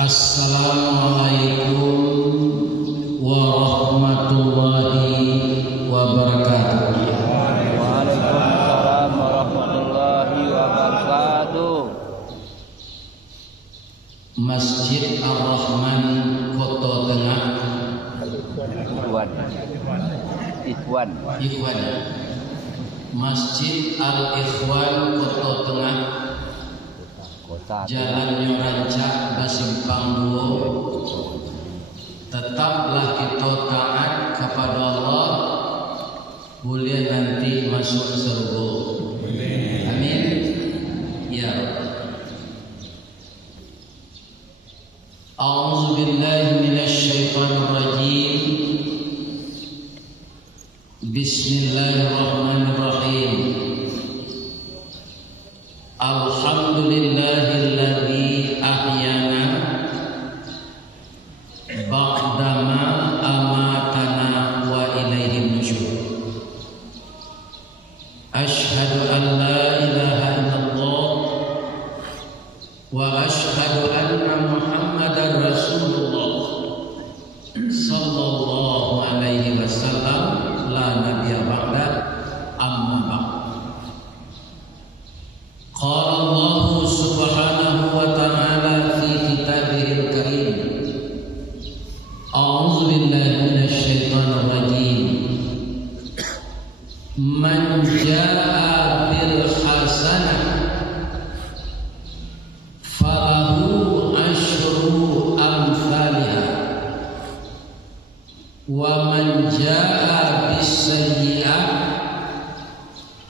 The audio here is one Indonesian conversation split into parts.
Assalamualaikum warahmatullahi wabarakatuh. Waalaikumsalam warahmatullahi wabarakatuh. Masjid Ar-Rahman Koto Tengah Ikhwan. Masjid Al-Ikhwan Koto Tengah, Jalan Nyoranca Basimpang Duo. Tetaplah kita taat kepada Allah, boleh nanti masuk surga. Amin ya Rabb. A'udzu billahi minasy syaithanir rajim. Bismillahirrahmanirrahim. Alhamdulillahilladzi ahyana ba'dama amatana wa ilaihin nusyur. Asyhadu an la ilaha illallah wa asyhadu anna Muhammadar Rasulullah sallallahu alaihi wasallam, la nabiyya ba'da, amma ba'd. Qala Allah subhanahu wa ta'ala fi kitabihil karim. A'udzu billahi minasy syaithanir rajim. Man jaa'a bil hasanah falahu asyru amsalha wa man jaa'a bis sayyi'ah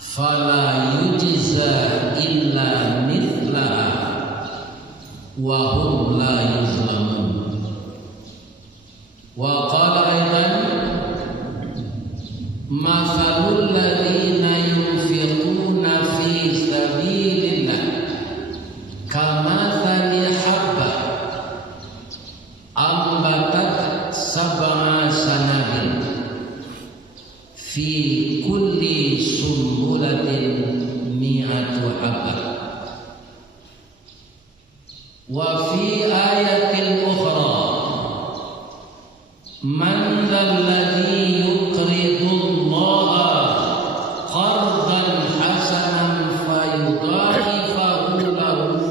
fala yujza illa mithlaha wa hum la yuzlamun. Wa qala aidan mathalul ladzina yunfiquna fi sabilillah kamathali habbah ambatat sab'a sanabil fi kulli sumbulatin mi'atu habbah. Wa fi ayatil ukhra man dzalladzi yuqridu Allaha qardan hasanan fayudha'ifahu lahu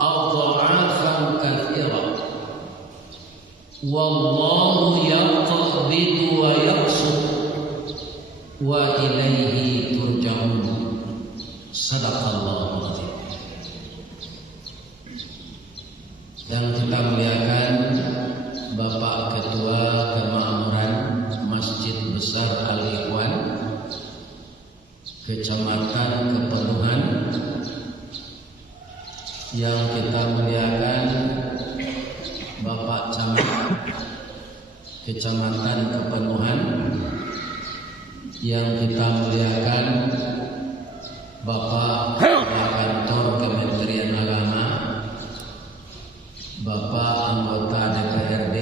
adha'afan katsira wallahu yaqbidu wa yaqsud wa ilaihi turja'un. Sadaqallahu azim. Yang kita muliakan Bapak Ketua Kemakmuran Masjid Besar Al-Ikhwan Kecamatan Kepenuhan, yang kita muliakan Bapak Camat Kecamatan Kepenuhan, yang kita muliakan Bapak Kantor Kementerian Agama, Bapak anggota DPRD,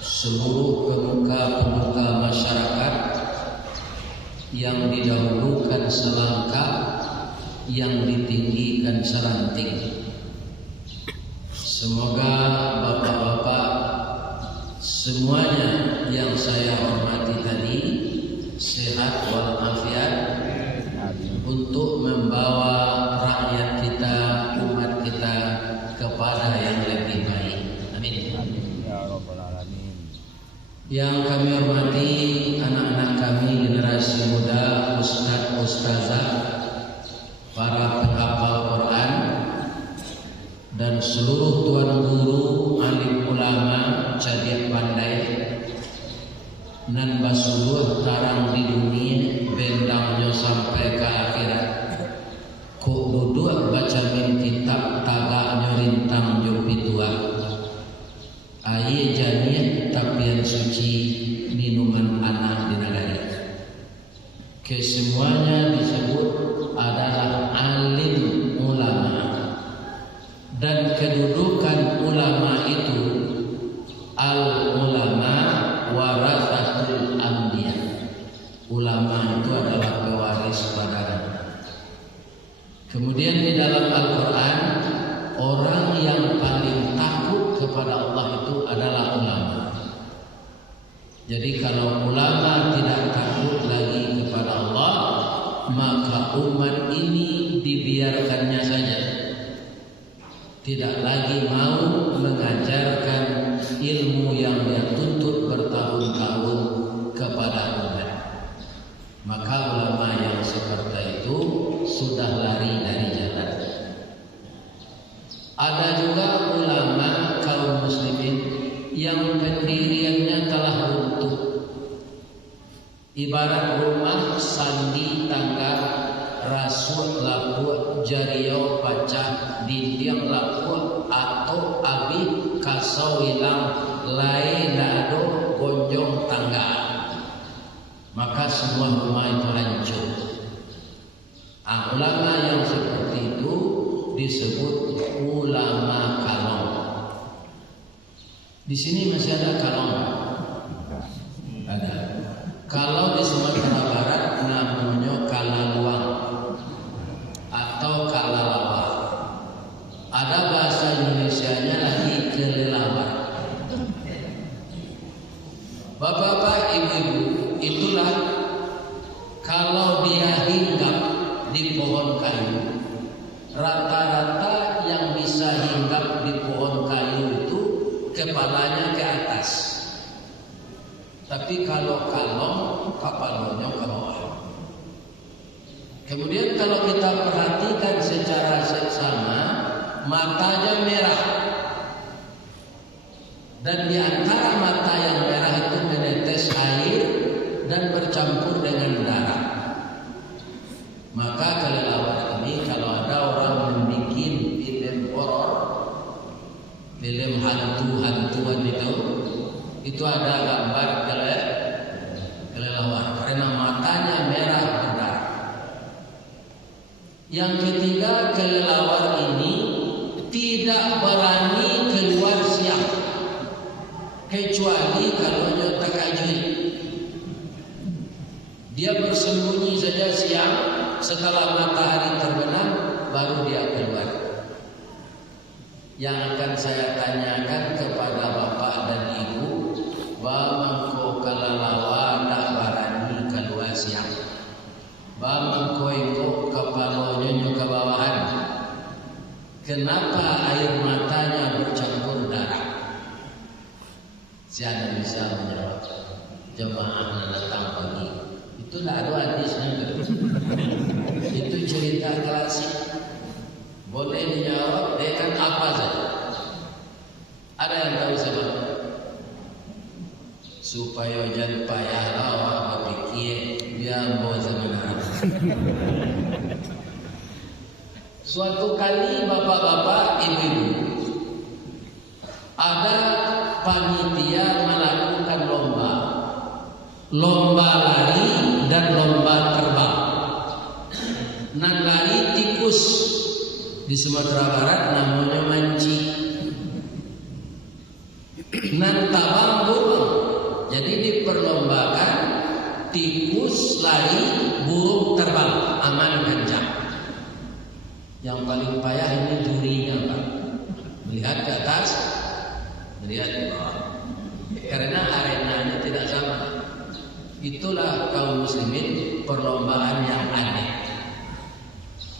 seluruh pemuka-pemuka masyarakat yang didahulukan selangkah, yang ditinggikan selanting. Semoga bapak-bapak semuanya yang saya hormati tadi sehat walafiat untuk membawa rakyat kita, umat kita kepada yang lebih baik. Amin. Ya Rabbal Alamin. Yang kami hormati anak-anak kami, generasi muda, ustadz, ustazah, para penghafal Quran, dan seluruh tuan guru, alim ulama, cadiak pandai, nan basuluh tarang di dunia, bendamnya sampai ke akhirat. Kok duduk baca min kitab, tagaknya rintang jopi tua. Aye janian tapian suci, minuman anak di negara. Kesemuanya disebut adalah alim ulama. Dan kedudukan ulama itu, al-ulama warathatul anbiya. Ulama itu adalah pewaris para nabi. Kemudian di dalam Al-Quran orang yang paling takut kepada Allah itu adalah ulama. Jadi kalau ulama tidak takut lagi kepada Allah, maka umat ini dibiarkannya saja. Tidak lagi mau mengajarkan ilmu yang dia tuntut bertahun-tahun kepada umat. Maka ulama yang seperti itu sudah lari dari jalan. Ada juga ulama kaum muslimin yang pendiriannya telah runtuh. Ibarat rumah sandi tangga rasuk lapuk jario pacah dinding lapuk atau abi kasau hilang lain dado gonjong tangga, maka semua rumah itu hancur. Ulama yang seperti itu disebut ulama kalong. Di sini masih ada kalong? Ada. Kalau di Sumatera Barat namanya kalaluang atau kalalawa. Ada bahasa Indonesianya lagi kelelawar. Bapak-bapak, ibu-ibu, itulah kalau dia hinggap di pohon kayu, rata-rata yang bisa hinggap di pohon kayu itu kepalanya ke atas. Tapi kalau kalong, kepalanya ke bawah. Kemudian kalau kita perhatikan secara seksama, matanya merah. Dan di antara mata yang merah itu menetes air dan bercampur dengan darah. Maka kelelawar ini kalau ada orang membuat film horor, film hantu-hantuan itu ada gambar kelelawar karena matanya merah berdarah. Yang ketiga, kelelawar ini tidak berani keluar siang kecuali kalau dia tahajud. Dia bersembunyi saja siang, setelah matahari terbenam baru dia keluar. Yang akan saya tanyakan kepada bapak dan ibu, bamangko kalalawa tak barani keluar siang, bamangko ingko kepalanya ke bawahan, kenapa air matanya bercampur darah? Siapa bisa menjawab? Jemaah datang pagi. Itu tidak ada hadisnya. Itu cerita klasik. Boleh dijawab dengan apa saja. Ada yang tahu sebab? Supaya jangan payah awak berfikir biar bawa sebenarnya. Suatu kali bapak-bapak, ibu-ibu, ada panitia melakukan lomba lari dan lomba terbang. Nan lari tikus di Sumatera Barat namanya manci. Nan tabang burung. Jadi diperlombakan tikus lari, burung terbang, aman kencang. Yang paling payah ini jurinya, Pak. Melihat ke atas, melihat ke bawah. Karena arenanya tidak sama. Itulah kaum muslimin perlombaan yang aneh.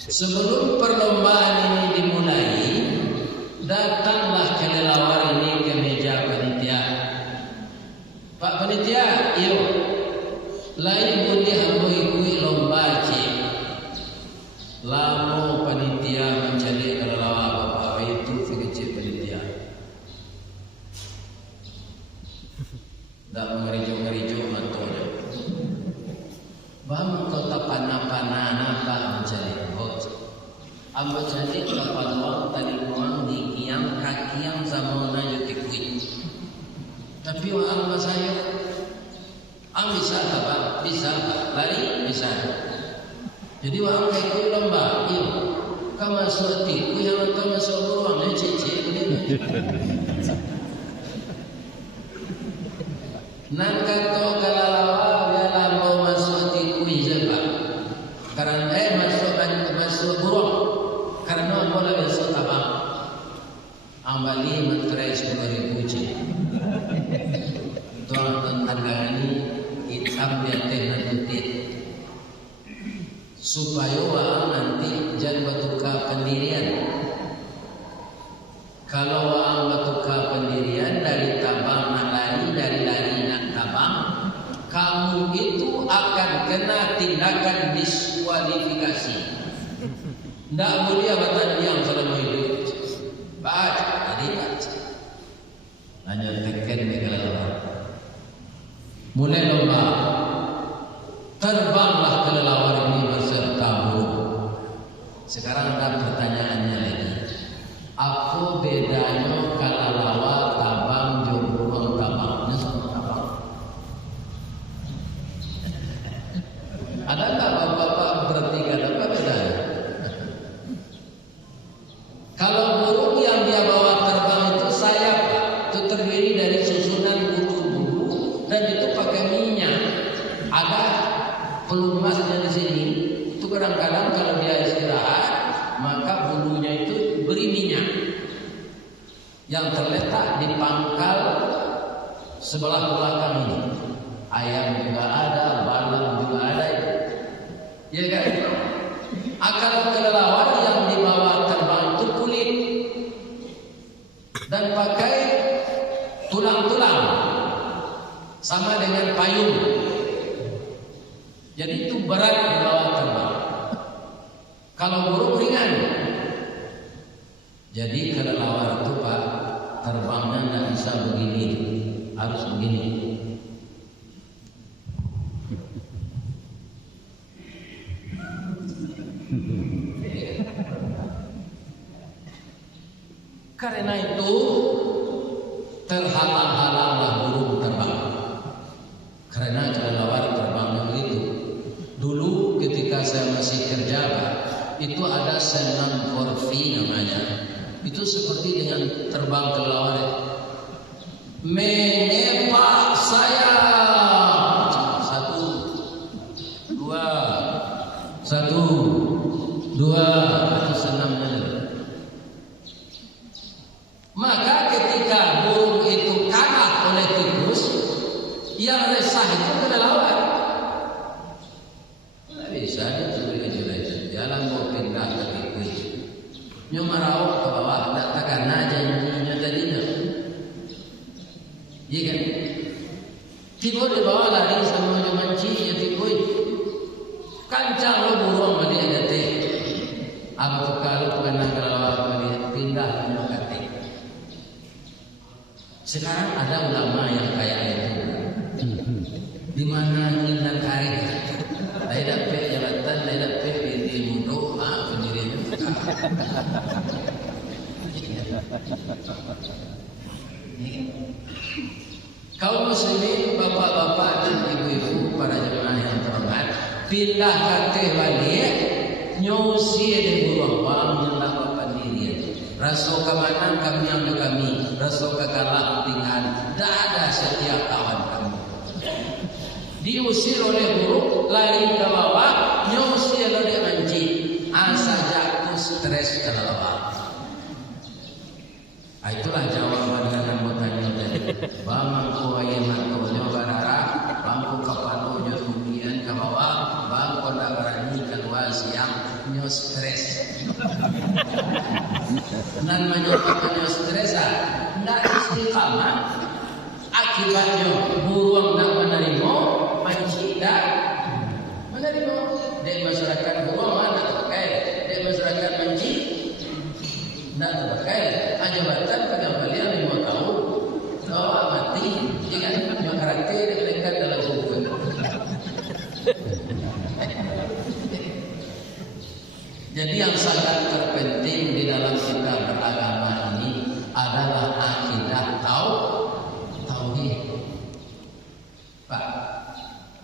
Sebelum perlombaan ini dimulai, datanglah kelelawar ini ke meja panitia. Pak panitia, yuk, lain boleh hambo ikut lomba cik. Lama panitia mencari kelelawar bapak itu fikir panitia. Tak mengerijuk-ngerijuk matonya. Bang kota panah-panah apa mencari bos. Ambo cari kapal uang tadi uang di kiang kaki yang sama nanya tikui. Tapi orang saya, bisa apa? Bisa lari bisa. Jadi orang ikut lomba, iya. Kamu masuk tikui yang atau masuk beruang ya cicik ini. Nan kata kalalawa biarlah mau masuk tikui saja. Karena masuk burung. Karena boleh masuk tabang. supaya waang nanti jangan batuka pendirian. Kalau waang batuka pendirian dari tabang nak lari, dari lari nak tabang, kamu itu akan kena tindakan diskualifikasi. Tidak boleh abatan diam selama hidup. Baca, jadi baca. Hanya tekan di kelelawar. Mulai lomba, terbanglah kelelawar ini beserta burung. Sekarang ada pertanyaannya lagi. Apa bedanya kelelawar tabang dan burung tabangnya sama tabang? Ada tak bapak-bapak bertiga apa bedanya? Kalau burung yang dia bawa terbang itu sayap, itu terdiri dari susunan bulu-bulu dan itu pakai minyak. Ada pelumasnya di sini. Itu kadang-kadang kalau dia istirahat, maka bulunya itu beri minyak yang terletak di pangkal sebelah belakang ini. Ayam juga ada, balang juga ada. Ya kan? Akar kelelawar yang dibawa terbang itu kulit dan pakai tulang-tulang sama dengan payung. Jadi itu berat dibawa terbang. Kalau burung ringan. Jadi kelelawar itu Pak, terbangnya tidak bisa begini, harus begini. Karena itu terhalang-halanglah burung terbang. Karena kelelawar terbangnya begitu. Dulu ketika saya masih kerja, itu ada senam forfi namanya. Itu seperti dengan terbang kelelawar. Menepak saya. Satu, dua, itu senamnya. Maka ketika burung itu kalah oleh tikus, yang resah itu kelelawar. Tidak bisa dicuri-curi jalan mau pindah ke tikus. Nyoba rawat ke bawah, tidak takkan aja nyonya tadinya. Iya kan? Tikus di bawah lari sama nyoman ya tikus. Kancang lo burung mandi ada teh. Apa kalau kena kelelawar pindah ke teh. Sekarang ada ulama yang kayak itu. Di mana indah kain, saya dapat jabatan, saya dapat di mudo, pendirian. Kaum muslimin, bapak-bapak dan ibu-ibu, para jemaah yang terhormat, pindah ke balik, nyusi di burung bang nyendak bapak diri. Rasul ke mana kami ambil kami, rasul ke kalah dengan dada setiap kawan kami. Diusir oleh burung, lari ke bawah, nyusi oleh mancing, asa jatuh stres kelelawar. Itulah jawaban yang mau tanya tadi. Bangku ayam matanya barara, bangku kepalanya kemudian ke bawah, bangku tak berani keluar siang, nyo stres. Dan menyebabkan stres, tidak istiqamah. Akibatnya burung tak menerima, mancing tak menerima. Di masyarakat burung mana terpakai, di masyarakat mancing tidak terpakai. Jabatan pengembalian 5 tahun, doa mati, jika karakter diberikan dalam hukum. Jadi yang sangat terpenting di dalam kita beragama ini adalah akidah tauhid. Pak,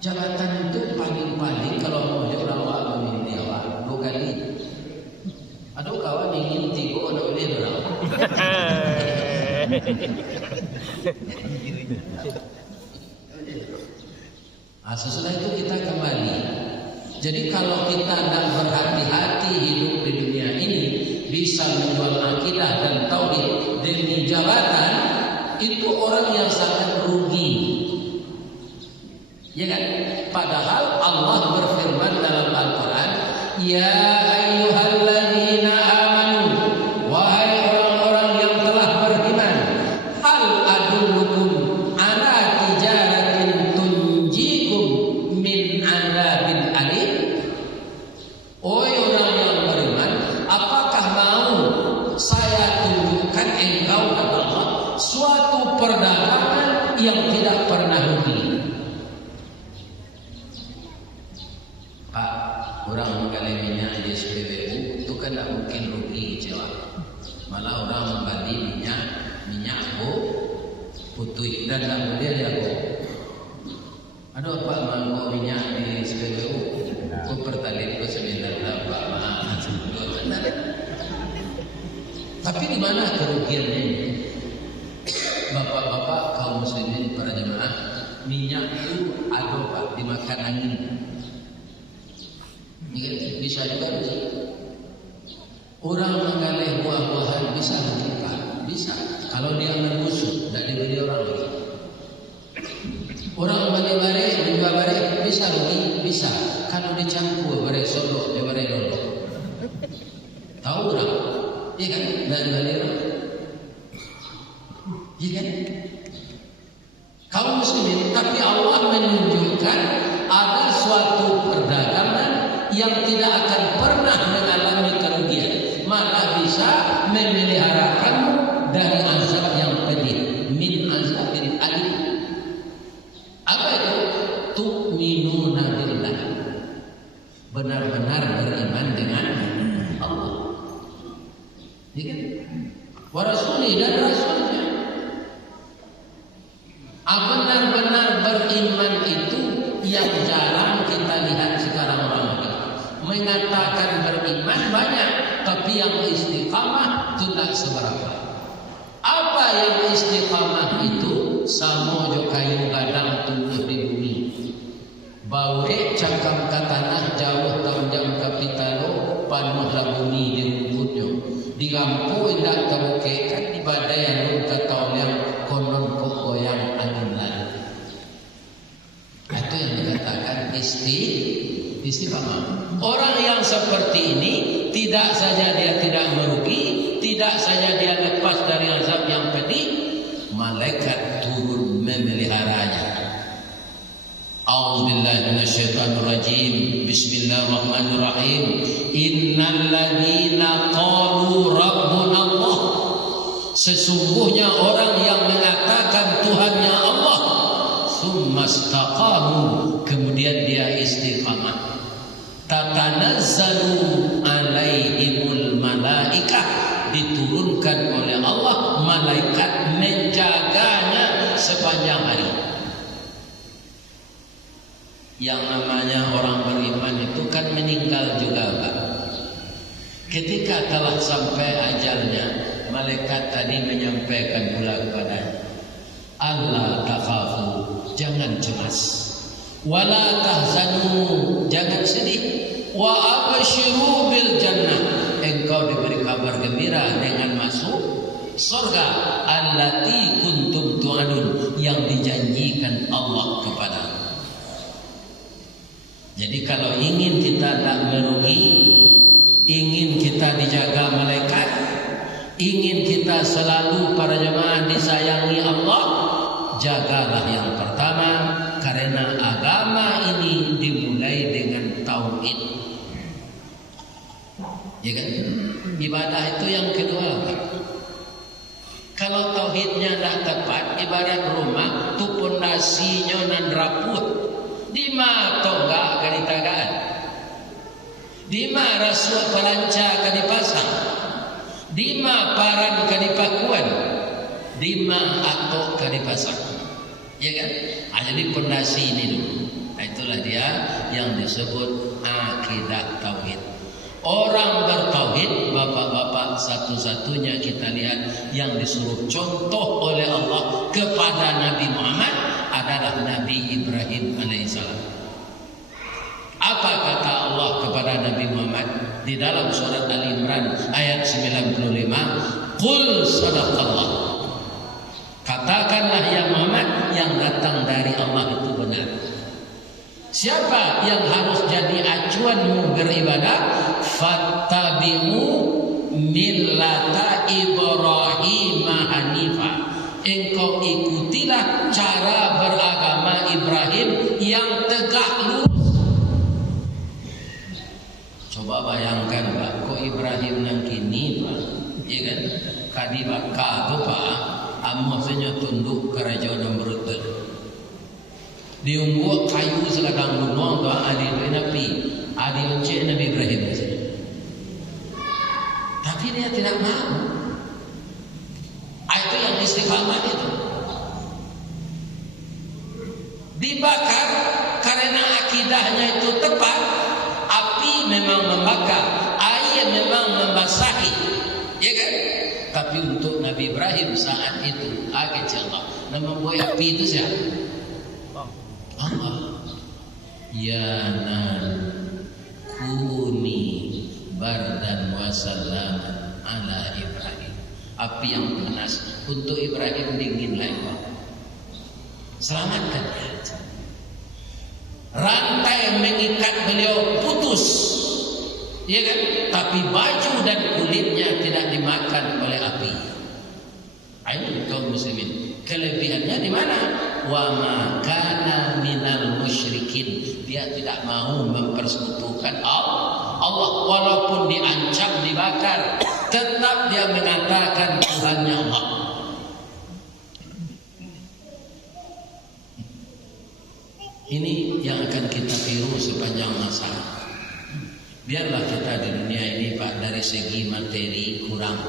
jabatan itu paling-paling kalau mau orang awak memilih awak 2 kali. Aduh kawan ingin tigo ada boleh orang. Sesudah itu kita kembali. Jadi kalau kita tidak berhati-hati hidup di dunia ini, bisa menjual akidah dan tauhid demi jabatan, itu orang yang sangat rugi. Ya kan? Padahal Allah berfirman dalam Al-Quran, Ya ayyuhalladzina amanu, wahai orang-orang yang telah beriman, hal adullukum ala tijaratin tunjikum min adzabin alim. Oi orang yang beriman, apakah mau saya tunjukkan engkau kata Allah suatu perdagangan yang tidak pernah rugi? Pak, orang menggali minyak di SPBU itu kan tidak mungkin rugi kecewa. Malah orang menggali minyak putih dan tidak boleh dia aduh Pak mangkok minyak di SPBU ku pertalite ku 9 Pak maaf. Tapi di mana kerugiannya ini? Bapak-bapak kaum muslimin para jemaah, minyak itu ada Pak dimakan angin. Bisa juga bisa. Orang menggali buah-buahan bisa Pak, bisa. Kalau dia membusuk, tidak dibeli orang lagi. Orang bari-bari, menjual bari bisa rugi, bisa. Kalau dicampur bari sodok, bari dodok. Tahu orang? Iya kan? Dan bari orang. Iya kan? Kaum muslimin, tapi Allah menunjukkan ada suatu perdagangan yang tidak akan pernah mengalami kerugian, maka bisa memeliharakanmu dari azab yang pedih, min azabin alim. Apa itu? Tu'minuna billah, benar-benar beriman dengan Allah, ya kan? Wa rasuli dan rasulnya. Benar-benar beriman itu yang jarang kita lihat sekarang orang mengatakan beriman banyak, tapi yang istiqamah itu tak seberapa. Apa yang istiqamah itu? Sama jo kayu gadang tumbuh di bumi, bawe cangkam ke tanah jauh tahun kapitalo panuhlah bumi di rumputnya, di lampu indah terbukekan di badai yang kata yang konon kok goyang angin lalu. Itu yang dikatakan istiqamah. Orang yang seperti ini tidak saja dia tidak merugi, tidak saja dia lepas dari azab yang pedih, malaikat turun memeliharanya. A'udzubillahi minasyaitonirrajim. Bismillahirrahmanirrahim. Innal ladzina qalu rabbuna Allah, sesungguhnya orang yang mengatakan Tuhannya Allah, tsumastaqamu, kemudian dia istiqamah, tatanazzalu alaihimul malaikah, diturunkan oleh Allah malaikat menjaganya sepanjang hari. Yang namanya orang beriman itu kan meninggal juga Pak. Ketika telah sampai ajalnya, malaikat tadi menyampaikan pula kepadanya, Allah takhafu, jangan cemas, wala tahzanu, jangan sedih, wa abshiru bil jannah, engkau diberi kabar gembira dengan masuk surga, allati kuntum tu'adun, yang dijanjikan Allah kepadamu. Jadi kalau ingin kita tak merugi, ingin kita dijaga malaikat, ingin kita selalu para jemaah disayangi Allah, jagalah yang pertama, karena agama ini dimulai dengan tauhid. Ya kan? Ibadah itu yang kedua. Kalau tauhidnya tidak tepat, ibarat rumah tu pondasinya nan rapuh, di ma tonggak kan ditagaan, di ma rasuah pelanca kan dipasang, di ma paran kan dipakuan, di ma atok kan dipasang. Ya kan? Jadi pondasi ini dulu. Nah, itulah dia yang disebut akidah tauhid. Orang bertauhid, bapak-bapak, satu-satunya kita lihat yang disuruh contoh oleh Allah kepada Nabi Muhammad adalah Nabi Ibrahim alaihissalam. Apa kata Allah kepada Nabi Muhammad di dalam surat Al-Imran ayat 95? Qul sadaqallah. Katakanlah ya Muhammad, yang datang dari Allah itu benar. Siapa yang harus jadi acuanmu beribadah? Fattabi'u millata Ibrahim hanifa. Engkau ikutilah cara beragama Ibrahim yang tegak lurus. Coba bayangkan Pak, kok Ibrahim nang kini Pak, ya kan? Kadi baka tu Pak, maksudnya tunduk kerajaan nomor diunggu kayu selakang gunung tu adil Nabi, adil cik Nabi Ibrahim. Tapi dia tidak mau. Itu yang istiqamah itu. Dibakar karena akidahnya itu tepat. Api memang membakar, air memang membasahi, ya kan? Tapi untuk Nabi Ibrahim saat itu, Allah, nama buat api itu siapa? Allah. Ya nan kuni bardan wa salaman ala Ibrahim. Api yang panas untuk Ibrahim dingin lagi. Selamatkan dia. Rantai yang mengikat beliau putus, ya kan? Tapi baju dan kulitnya tidak dimakan oleh api. Ini kaum muslimin. Kelebihannya di mana? Wa ma kana minal musyrikin. Dia tidak mau mempersekutukan Allah, walaupun diancam dibakar, tetap dia mengatakan Tuhannya Allah. Ini yang akan kita tiru sepanjang masa. Biarlah kita di dunia ini Pak, dari segi materi kurang,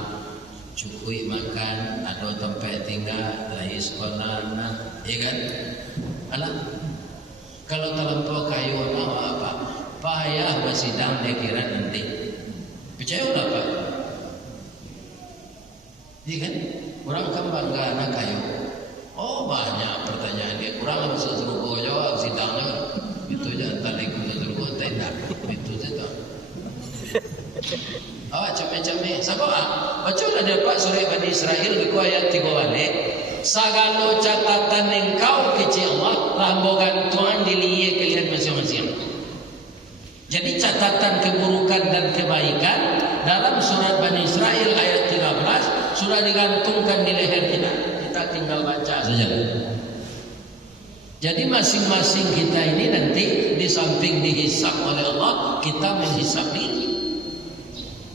cukup makan, ada tempat tinggal, dari sekolah anak, ya kan? Alah, kalau terlampau kayu apa? Payah bersidang dia kira nanti. Percaya tak Pak? Iya kan? Orang kan bangga anak kayu. Oh banyak pertanyaan dia. Kurang masuk suruh jawab sidangnya. Itu aja tadi kita suruh tidak. Itu saja. Capek-capek. Siapa? Baca lah dia Pak surah Bani Israel buku ayat 3 balik. Sagala catatan engkau kecil Allah lambogan Tuhan dilihat kalian masing-masing. Jadi catatan keburukan dan kebaikan dalam surat Bani Israel ayat 13 sudah digantungkan di leher kita. Kita tinggal baca saja. Jadi masing-masing kita ini nanti di samping dihisap oleh Allah, kita menghisap diri.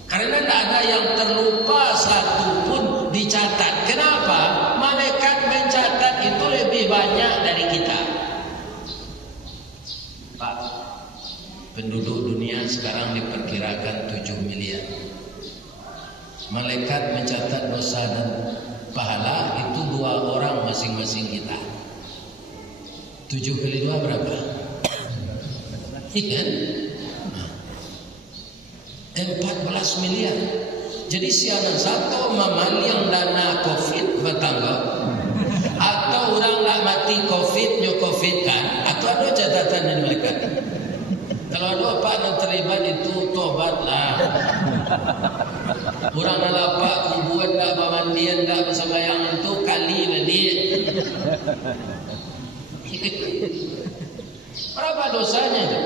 Karena tidak ada yang terlupa satu pun dicatat. Kenapa? Malaikat mencatat itu lebih banyak dari kita. Pak, penduduk dunia sekarang diperkirakan 7 miliar. Malaikat mencatat dosa dan pahala itu 2 orang masing-masing kita. 7 kali 2 berapa? Iya. 14 miliar. Jadi siaran satu mamal yang dana COVID bertangga, atau orang nak mati COVID nyo COVID kan, atau ada catatan dari mereka. Kalau ada apa yang terlibat itu tobatlah. Orang nak apa kubuat tak pemandian tak bersembahyang itu kali balik. Berapa dosanya itu?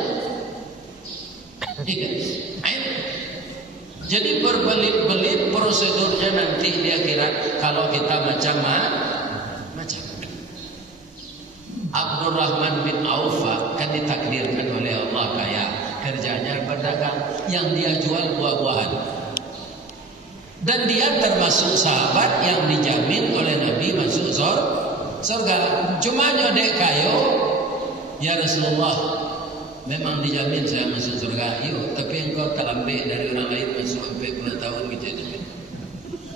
Jadi berbelit-belit prosedurnya nanti dia kira kalau kita macam. Abdurrahman bin Auf kan ditakdirkan oleh Allah kaya, kerjanya berdagang, yang dia jual buah-buahan. Dan dia termasuk sahabat yang dijamin oleh Nabi masuk surga. Cuma nyodek kayu, ya Rasulullah, memang dijamin saya masuk surga. Yuk, tapi engkau tak ambil dari orang lain masuk 40 tahun gitu.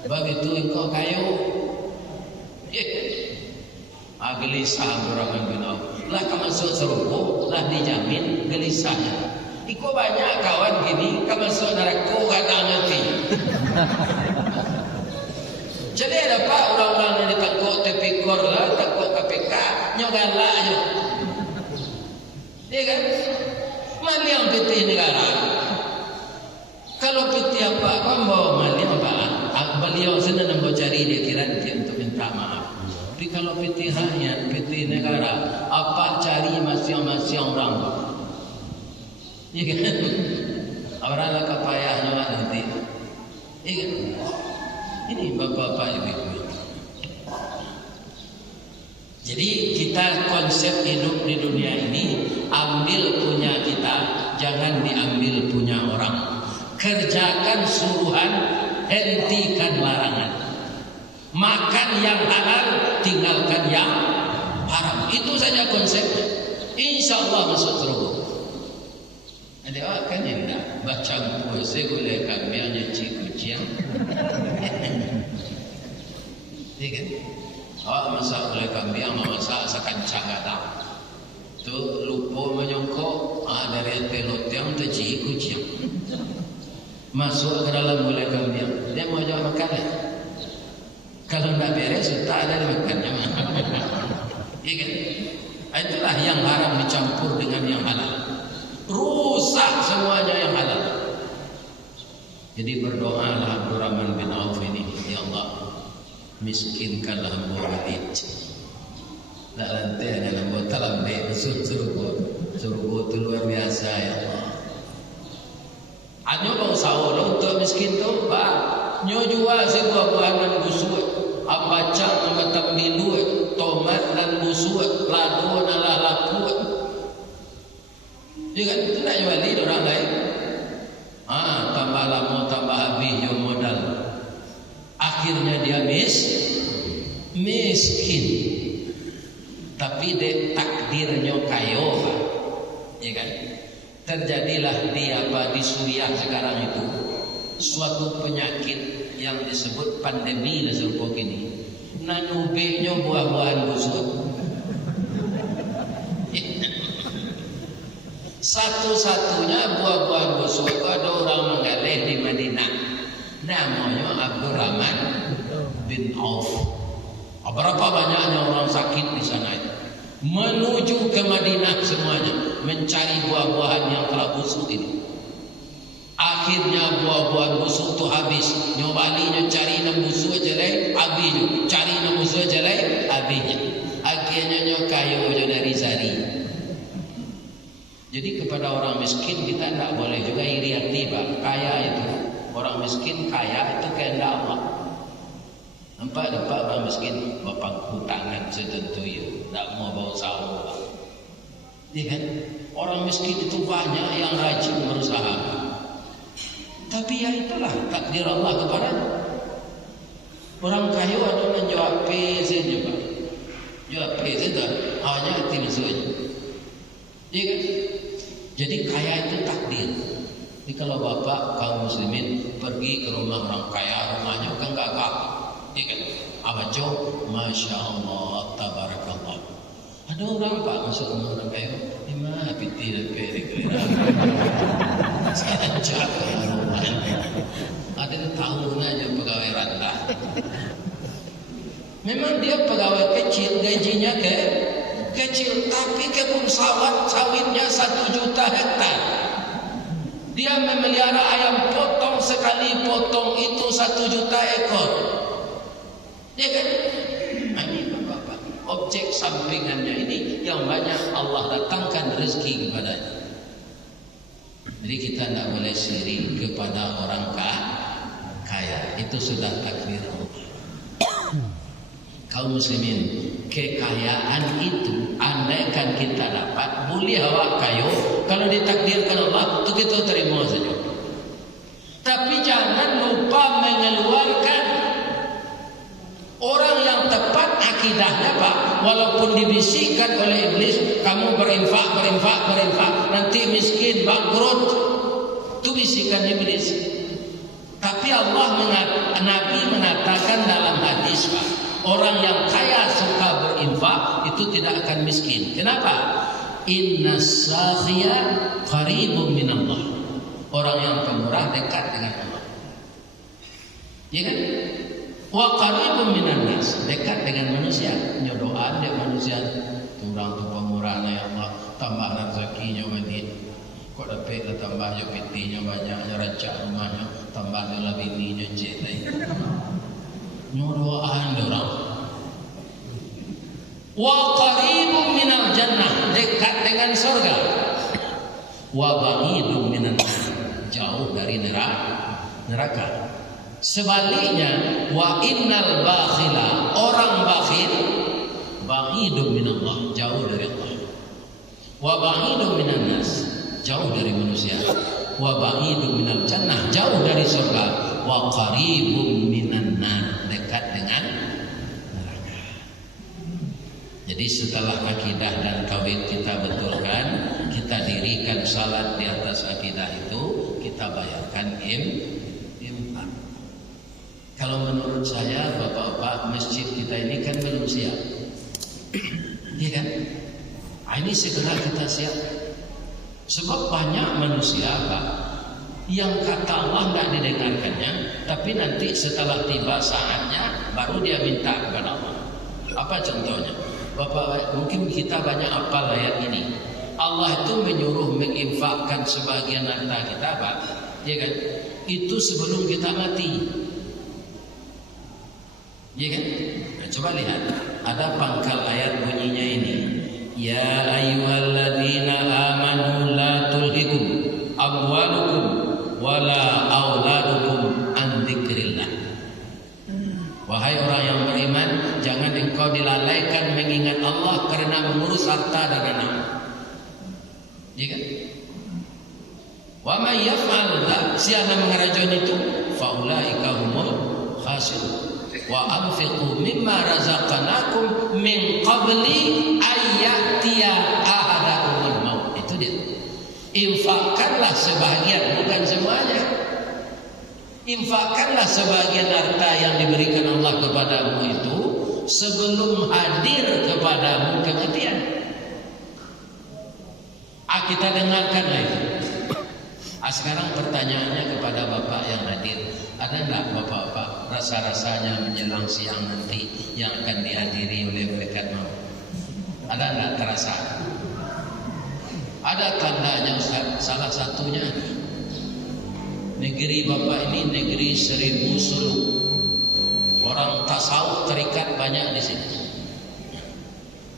Begitu engkau kayu, gelisah Abdurrahman bin Auf. Lah kau masuk surga, lah dijamin gelisahnya. Iko banyak kawan gini, kau masuk neraka kadang nanti. Jadi ada Pak orang-orang yang ditakut tepikor lah, takut KPK, nyogalak aja. Iya kan? Mali yang putih negara. Kalau putih apa? Kau bawa mali apa? Beliau senang nak cari dia kira nanti untuk minta maaf. Tapi kalau putih rakyat, putih negara, apa cari masing-masing orang? Iya kan? Orang lah kepayahnya nanti. Iya kan? Ini bapak-bapak ibu-ibu. Jadi kita konsep hidup di dunia ini, ambil punya kita, jangan diambil punya orang. Kerjakan suruhan, hentikan larangan. Makan yang halal, tinggalkan yang haram. Itu saja konsepnya. Insya Allah masuk surga. Ada orang kan yang tak baca puasa gulai kambing nyuci kucing. Iya kan? Oh masak gulai kambing, masak sekancang ada. Tu lupa menyongkok dari pelot yang terci kucing. Masuk ke dalam gulai kambing, dia mau jawab makan. Kalau tidak beres, tak ada makannya. Iya kan? Itulah yang haram dicampur dengan yang halal. Rusak semuanya yang halal. Jadi berdoalah Abdurrahman bin Auf ini, ya Allah, miskinkanlah hamba Walid. Tak lantai ada hamba talambe surga. Surga itu luar biasa ya Allah. Hanya bau sahur untuk miskin tu, pak. Nyo jual sebuah-buahan dan busuk. Abacang sama tambilu, tomat dan busuk, ladu nalah lapu. Ya kan, itu nak jual di orang lain. Tambah lama, tambah habis yang modal. Akhirnya dia miskin. Tapi dia takdirnya kayo, pak. Ya kan? Terjadilah di Suriah sekarang itu suatu penyakit yang disebut pandemi serupa ini. Nanubeknya buah-buahan busuk. Satu-satunya buah-buahan busuk ada orang menggalih di Madinah. Namanya Abdurrahman bin Auf. Berapa banyaknya orang sakit di sana itu. Menuju ke Madinah semuanya mencari buah-buahan yang telah busuk ini. Akhirnya buah-buahan busuk itu habis. Nyobalinya cari nam busuk jelai, habisnya. Cari nam busuk jelai, habisnya. Akhirnya nyokayo dari Zari. Jadi kepada orang miskin kita tidak boleh juga iri hati, Pak. Kaya itu, orang miskin kaya itu kehendak Allah. Nampak orang miskin bapak hutangan setentu itu, tidak mau bawa sahur. Ya kan? Orang miskin itu banyak yang rajin berusaha. Tapi ya itulah takdir Allah kepada orang kaya ada menjawab saja, Pak. Jawab saja, hanya tim saja. Ya kan? Jadi kaya itu takdir. Jadi kalau bapak kaum muslimin pergi ke rumah orang kaya, rumahnya kan gagah. Ya kan? Abajo, masya Allah, tabarakallah. Ada orang pak masuk rumah orang kaya, lima piti lebih dikira. Sekarang jaga rumah. Ada tahun aja pegawai rendah. Memang dia pegawai kecil, gajinya kecil, tapi kebun sawitnya 1 juta hektar. Dia memelihara ayam potong, sekali potong itu 1 juta ekor. Ya kan? Ini bapak, objek sampingannya ini yang banyak Allah datangkan rezeki kepadanya. Jadi kita tidak boleh sirik kepada orang kaya. Itu sudah takdir Allah. Kaum muslimin, kekayaan itu andaikan kita dapat, boleh awak kayo, kalau ditakdirkan Allah itu kita terima saja. Tapi jangan lupa mengeluarkan. Orang yang tepat akidahnya, Pak, walaupun dibisikkan oleh iblis, kamu berinfak, nanti miskin, bangkrut, itu bisikan iblis. Tapi Nabi mengatakan dalam hadis, Pak, orang yang kaya suka berinfak itu tidak akan miskin. Kenapa? Inna sakhiya qaribun minallah. Orang yang pemurah dekat dengan Allah. Ya kan? Wa qaribun minan nas, dekat dengan manusia. Nyodoan dia manusia. Orang tu pemurah ya Allah, tambah rezekinya banyak. Kok dapat tambah pitinya banyak, rancak rumahnya, tambah dalam bininya cetai. Nyodoan orang. Wa qaribun minal jannah, dekat dengan surga. wa ba'idum minan nar, jauh dari neraka. Sebaliknya, wa innal bakhila, orang bakhil, ba'idum minallah, jauh dari Allah. Wa ba'idum minan nas, jauh dari manusia. Wa ba'idum minal jannah, jauh dari surga. Wa qaribum minan nar, dekat dengan neraka. Jadi setelah akidah dan tauhid kita betulkan, kita dirikan salat di atas akidah itu, kita bayarkan infak. Kalau menurut saya, bapak-bapak, masjid kita ini kan belum siap, iya kan? Ini segera kita siap. Sebab banyak manusia, Pak, yang kata Allah tidak didengarkannya, tapi nanti setelah tiba saatnya baru dia minta kepada Allah. Apa contohnya? Bapak, mungkin kita banyak hafal ayat ini. Allah itu menyuruh menginfakkan sebagian harta kita, Pak, ya kan? Itu sebelum kita mati, ya kan? Nah, coba lihat, ada pangkal ayat bunyinya ini. Ya ayyuhalladzina amanu la tulhikum amwalukum wala auladukum an dzikrillah. Wahai orang yang beriman, jangan engkau dilalaikan mengingat Allah karena mengurus harta dan anak. Ya kan? Wa may yaf'al dzalik, siapa mengerajaan itu, faulaika humul khasirun. Wa anfiqu mimma razaqnakum min qabli ayyatiya ahadakumul maut. Itu dia. Infakkanlah sebagian, bukan semuanya. Infakkanlah sebagian harta yang diberikan Allah kepadamu itu sebelum hadir kepadamu kematian. Kita dengarkanlah itu. Sekarang pertanyaannya kepada bapak yang hadir, ada enggak bapak-bapak rasa-rasanya menjelang siang nanti yang akan dihadiri oleh malaikat maut? Ada enggak terasa? Ada tandanya Ustaz, salah satunya negeri bapak ini negeri 1000 suluk. Orang tasawuf terikat banyak di sini.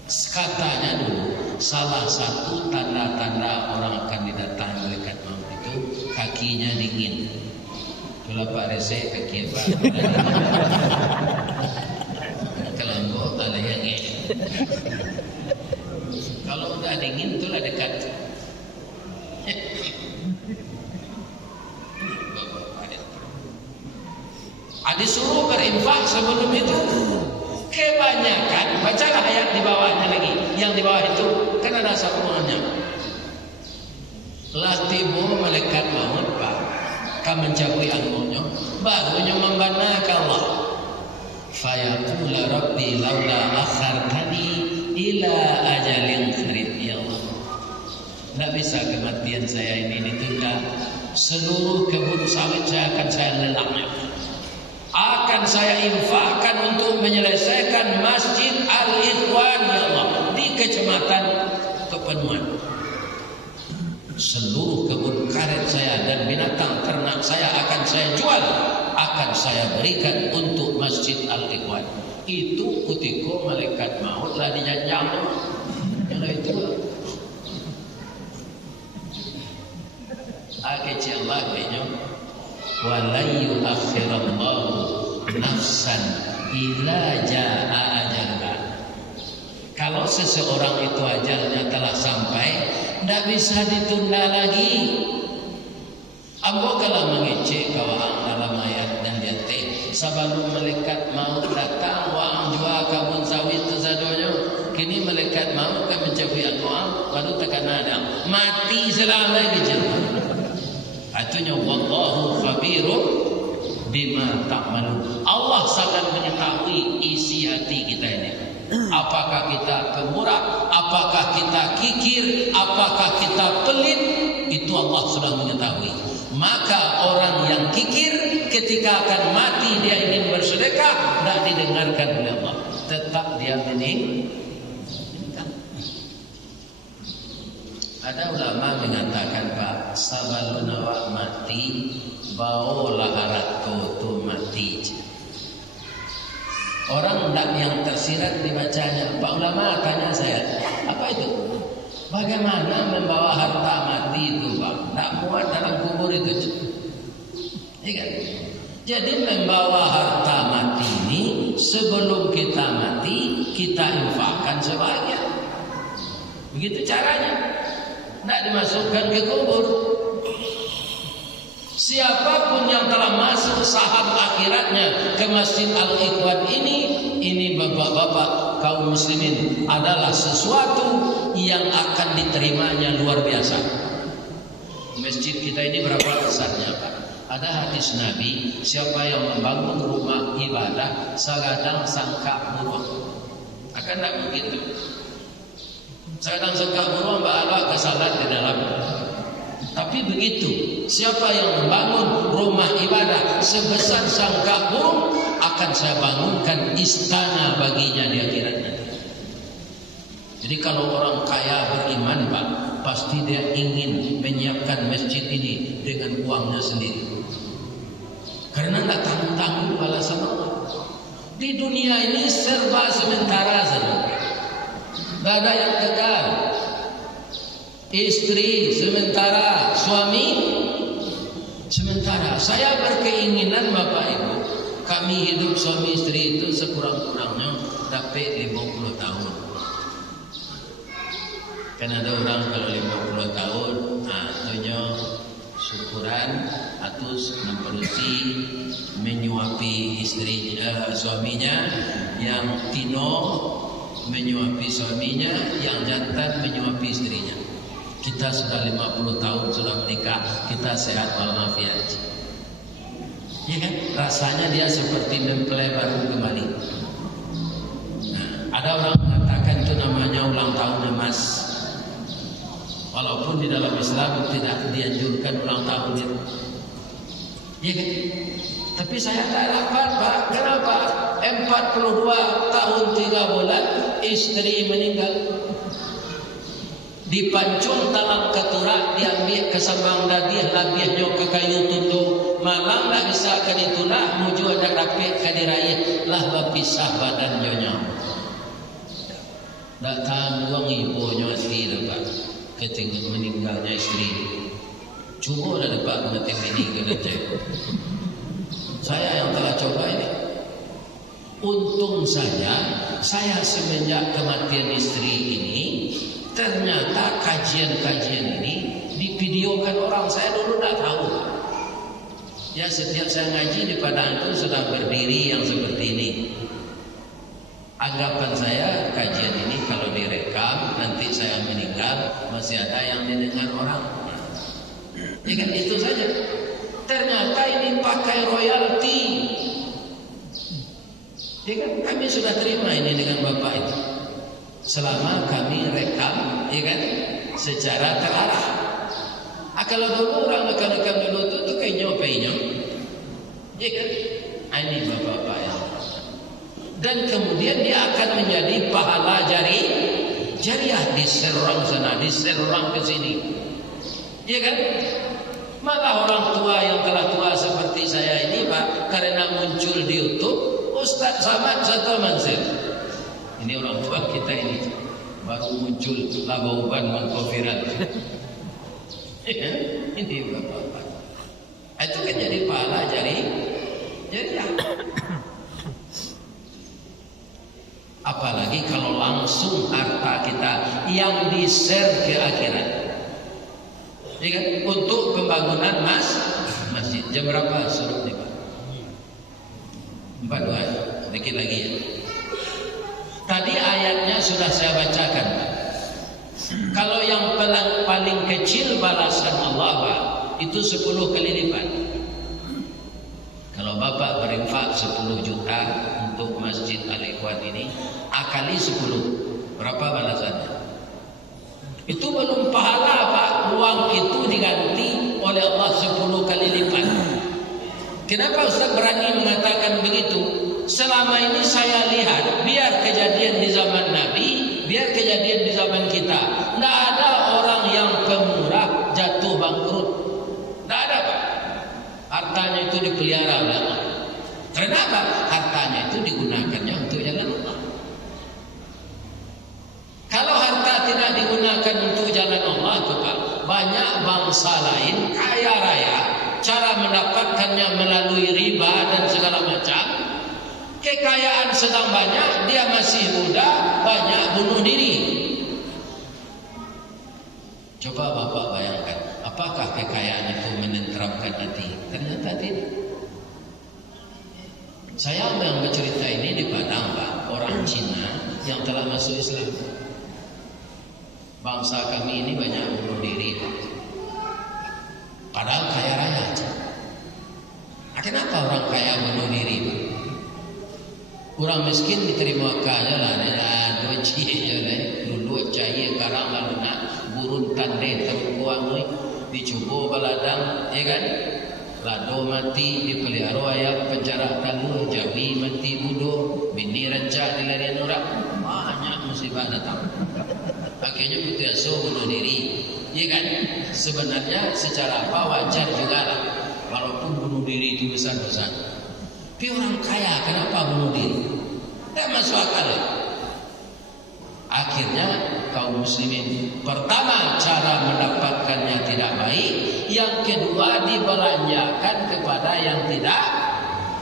Katanya dulu salah satu tanda-tanda orang akan didatangi malaikat maut itu kakinya dingin. Kalau Pak Rese kaki Pak kelambok ada yang kalau udah dingin itulah dekat. Disuruh berinfak sebelum itu. Kebanyakan bacalah ayat di bawahnya lagi. Yang di bawah itu kan ada sambungannya. Latimu malaikat maut, Pak, kan mencabui ilmunya, barunya membana ke Allah. Fayaqula rabbi laula akhartani ila ajalin qarib. Ya Allah, tidak bisa kematian saya ini ditunda. Seluruh kebun sawit saya akan saya lelangnya. Akan saya infakkan untuk menyelesaikan Masjid Al-Ikhwan, ya Allah, di Kecamatan Kepenuhan. Seluruh kebun karet saya dan binatang ternak saya akan saya jual, akan saya berikan untuk Masjid Al-Ikhwan. Itu ketika malaikat maut lah dijanjang. Yang itu kecil Allah kayaknya. Wala yu'akhirallahu nafsan ila jaa ajalha. Kalau seseorang itu ajalnya telah sampai, tidak bisa ditunda lagi. Ambo kalau mengecek kawaan dalam ayat dan jante sebelum malaikat maut datang wa jua kabun sawit sadonya, kini malaikat maut kan mencapai doa baru tekan ada mati selama di jalan. Artinya wallahu khabirun bima ta'malun. Allah sangat mengetahui isi hati kita ini. Apakah kita pemurah, apakah kita kikir, apakah kita pelit, itu Allah sudah mengetahui. Maka orang yang kikir ketika akan mati dia ingin bersedekah, tidak didengarkan oleh Allah. Tetap dia meninggal. Ada ulama mengatakan, Pak, sabalun awak mati, bawalah harat tu mati. Orang yang tersirat dibacanya. Pak ulama tanya saya, apa itu? Bagaimana membawa harta mati itu, Pak? Tak muat dalam kubur itu. Ya kan? Jadi membawa harta mati ini sebelum kita mati kita infakkan sebagian. Begitu caranya. Tidak dimasukkan ke kubur. Siapapun yang telah masuk saham akhiratnya ke Masjid Al-Ikhwan ini bapak-bapak kaum muslimin, adalah sesuatu yang akan diterimanya luar biasa. Masjid kita ini berapa besarnya, Pak? Ada hadis Nabi, siapa yang membangun rumah ibadah sagadang sangka burung. Akan tak begitu? Sagadang sangka burung Mbak Allah kesalat di dalam. Tapi begitu, siapa yang membangun rumah ibadah sebesar sangka burung, akan saya bangunkan istana baginya di akhirat nanti. Jadi kalau orang kaya beriman, Pak, pasti dia ingin menyiapkan masjid ini dengan uangnya sendiri. Karena tidak tanggung-tanggung balasan Allah. Di dunia ini serba sementara saja. Tidak ada yang kekal. Istri sementara, suami sementara. Saya berkeinginan Bapak Ibu, kami hidup suami istri itu sekurang-kurangnya dapat 50 tahun. Kan ada orang kalau 50 tahun, tentunya syukuran atau memperusi menyuapi istri suaminya, yang tino menyuapi suaminya, yang jantan menyuapi istrinya. Kita sudah 50 tahun sudah menikah, kita sehat walafiat. Ya kan? Rasanya dia seperti mempelai baru kembali. Nah, ada orang mengatakan itu namanya ulang tahun emas. Walaupun di dalam Islam tidak dianjurkan ulang tahun itu. Ya kan? Tapi saya tak dapat, Pak. Kenapa? 42 tahun 3 bulan istri meninggal. Dipancung talang keturak, diambil ke sambang dadiah, labiahnya ke kayu tunduk, malang tak bisa ke ditulah, muju ada rapik ke diraih, lah berpisah badan nyonya. Tak tanggung ibunya istri lepas ketinggal meninggalnya istri. Cuba dah lepas mati ini ke detik. Saya yang telah coba ini. Untung saja saya semenjak kematian istri ini, ternyata kajian-kajian ini divideokan orang. Saya dulu tak tahu. Ya, setiap saya ngaji di Padang itu sudah berdiri yang seperti ini. Anggapan saya kajian ini kalau direkam nanti saya meninggal masih ada yang didengar orang. Ya kan, itu saja. Ternyata ini pakai royalti. Ya kan, kami sudah terima ini dengan Bapak itu. Selama kami rekam, ya kan, secara terarah. Kalau dulu orang rekam dulu itu kayaknya, ya kan, ini bapak-bapak ya. Dan kemudian dia akan menjadi pahala jariah di serang sana, di serang ke sini, ya kan. Malah orang tua yang telah tua seperti saya ini, Pak, karena muncul di YouTube, Ustaz Samad Satu Mansir. Ini orang tua kita ini baru muncul labauban mengkofirat. Ya, ini bapak-bapak. Itu kan jadi pahala jariah. Apalagi kalau langsung harta kita yang di-share ke akhirat. Ya kan? Untuk pembangunan masjid. Jam berapa suruh nih, Pak? 4 sedikit lagi ya. Tadi ayatnya sudah saya bacakan. Kalau yang paling kecil balasan Allah, Pak, itu 10 kali lipat. Kalau Bapak berinfak 10 juta untuk Masjid Al-Ikhwan ini, akali 10, berapa balasannya? Itu belum pahala, Pak. Uang itu diganti oleh Allah 10 kali lipat. Kenapa Ustaz berani mengatakan begitu? Selama ini saya lihat, biar kejadian di zaman Nabi, biar kejadian di zaman kita, tidak ada orang yang pemurah jatuh bangkrut. Tidak ada, Pak. Hartanya itu dipelihara oleh Allah. Kenapa? Hartanya itu digunakannya untuk jalan Allah. Kalau harta tidak digunakan untuk Kekayaan sedang banyak, dia masih muda, banyak bunuh diri. Coba Bapak bayangkan, apakah kekayaan itu menenteramkan hati? Ternyata tidak. Saya yang bercerita ini di Padang, Pak, orang Cina yang telah masuk Islam. Bangsa kami ini banyak bunuh diri, Pak. Padahal kaya raya aja. Nah, kenapa orang kaya bunuh diri, Pak? Orang miskin diterima kaya lah, dua cie dua cahaya karang lalu nak burun tande terkuang dicoba baladang, ya kan? Lado mati dipelihara ayam penjara kalu, jabi mati budo, bini rancak dilarian orang, banyak musibah datang. Akhirnya putih asuh bunuh diri, ya kan? Sebenarnya secara apa wajar juga lah, walaupun bunuh diri itu besar-besar. Tapi orang kaya kenapa bunuh diri? Tidak masuk akal. Akhirnya kaum muslimin, pertama cara mendapatkannya tidak baik, yang kedua dibelanjakan kepada yang tidak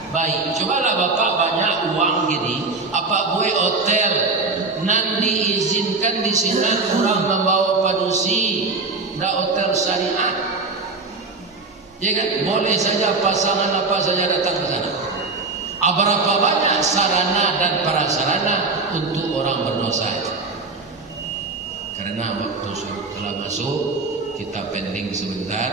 baik. Cobalah Bapak banyak uang gini, apa gue hotel nan diizinkan di sini orang membawa padusi, ndak hotel syariat, ya kan? Boleh saja pasangan apa saja datang ke sana. Berapa banyak sarana dan prasarana untuk orang berdosa itu. Karena waktu telah masuk, kita pending sebentar.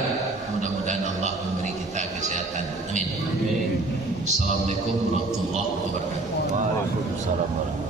Mudah-mudahan Allah memberi kita kesehatan. Amin. Assalamualaikum warahmatullahi wabarakatuh. Waalaikumsalam warahmatullahi wabarakatuh.